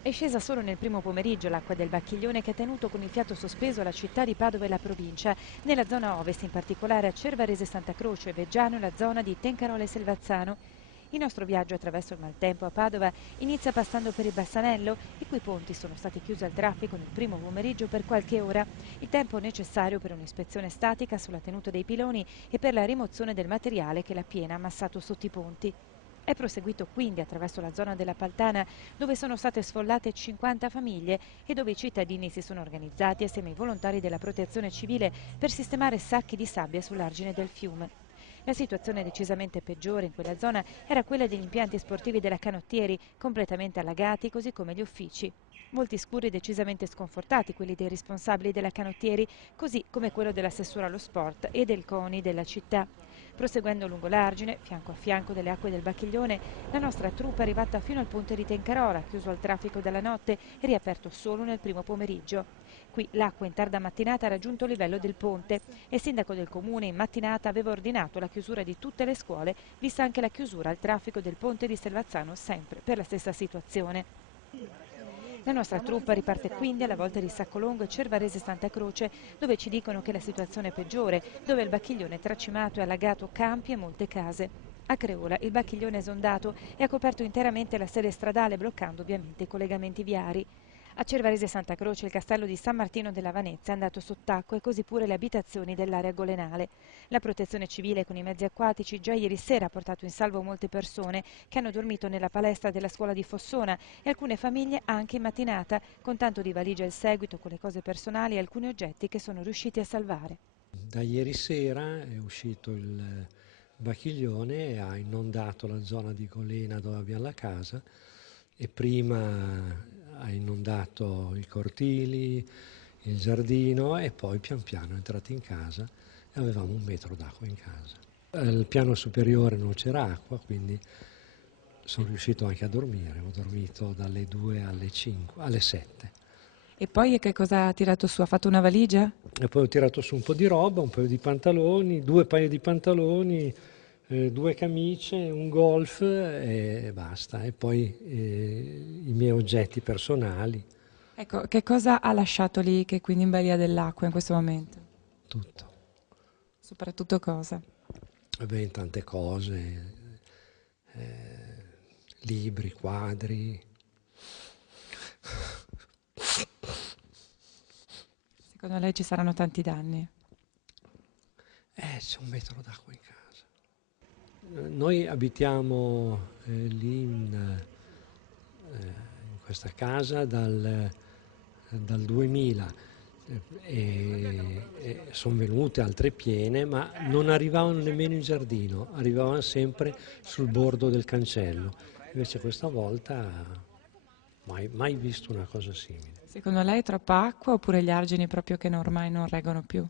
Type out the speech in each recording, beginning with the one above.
È scesa solo nel primo pomeriggio l'acqua del Bacchiglione che ha tenuto con il fiato sospeso la città di Padova e la provincia, nella zona ovest, in particolare a Cervarese Santa Croce, Veggiano e la zona di Tencarola e Selvazzano. Il nostro viaggio attraverso il maltempo a Padova inizia passando per il Bassanello, i cui ponti sono stati chiusi al traffico nel primo pomeriggio per qualche ora, il tempo necessario per un'ispezione statica sulla tenuta dei piloni e per la rimozione del materiale che la piena ha ammassato sotto i ponti. È proseguito quindi attraverso la zona della Paltana, dove sono state sfollate 50 famiglie e dove i cittadini si sono organizzati assieme ai volontari della Protezione Civile per sistemare sacchi di sabbia sull'argine del fiume. La situazione decisamente peggiore in quella zona era quella degli impianti sportivi della Canottieri, completamente allagati, così come gli uffici. Molti scuri decisamente sconfortati, quelli dei responsabili della Canottieri, così come quello dell'assessore allo sport e del CONI della città. Proseguendo lungo l'argine, fianco a fianco delle acque del Bacchiglione, la nostra truppa è arrivata fino al ponte di Tencarola, chiuso al traffico dalla notte e riaperto solo nel primo pomeriggio. Qui l'acqua in tarda mattinata ha raggiunto il livello del ponte e il sindaco del comune in mattinata aveva ordinato la chiusura di tutte le scuole, vista anche la chiusura al traffico del ponte di Selvazzano, sempre per la stessa situazione. La nostra truppa riparte quindi alla volta di Saccolongo e Cervarese Santa Croce, dove ci dicono che la situazione è peggiore, dove il Bacchiglione è tracimato e allagato campi e molte case. A Creola il Bacchiglione è esondato e ha coperto interamente la sede stradale, bloccando ovviamente i collegamenti viari. A Cervarese Santa Croce il castello di San Martino della Vanezza è andato sott'acqua e così pure le abitazioni dell'area golenale. La protezione civile con i mezzi acquatici già ieri sera ha portato in salvo molte persone che hanno dormito nella palestra della scuola di Fossona e alcune famiglie anche in mattinata, con tanto di valigia al seguito con le cose personali e alcuni oggetti che sono riusciti a salvare. Da ieri sera è uscito il Bacchiglione e ha inondato la zona di Golena dove abbiamo la casa e prima ha inondato i cortili, il giardino e poi pian piano è entrato in casa e avevamo 1 metro d'acqua in casa. Al piano superiore non c'era acqua, quindi sono riuscito anche a dormire, ho dormito dalle 2 alle 5, alle 7. E poi che cosa ha tirato su? Ha fatto una valigia? E poi ho tirato su un po' di roba, un paio di pantaloni, 2 paia di pantaloni, 2 camicie, un golf e basta. E poi i miei oggetti personali, Ecco, che cosa ha lasciato lì che quindi in balia dell'acqua in questo momento? tutto. Soprattutto cosa? Vabbè, tante cose, libri, quadri. Secondo lei ci saranno tanti danni? C'è 1 metro d'acqua in casa. Noi abitiamo lì in questa casa dal 2000 e sono venute altre piene, ma non arrivavano nemmeno in giardino, arrivavano sempre sul bordo del cancello. Invece questa volta mai visto una cosa simile. Secondo lei è troppa acqua oppure gli argini proprio che ormai non reggono più?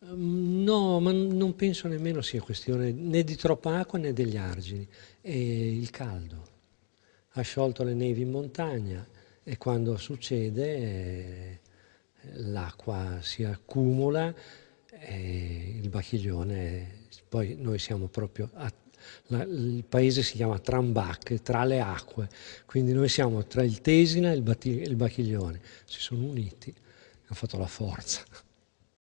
No, ma non penso nemmeno sia questione né di troppa acqua né degli argini, è il caldo. Ha sciolto le nevi in montagna e quando succede l'acqua si accumula e il Bacchiglione, poi noi siamo proprio, il paese si chiama Trambach, tra le acque, quindi noi siamo tra il Tesina e il Bacchiglione, si sono uniti, hanno fatto la forza.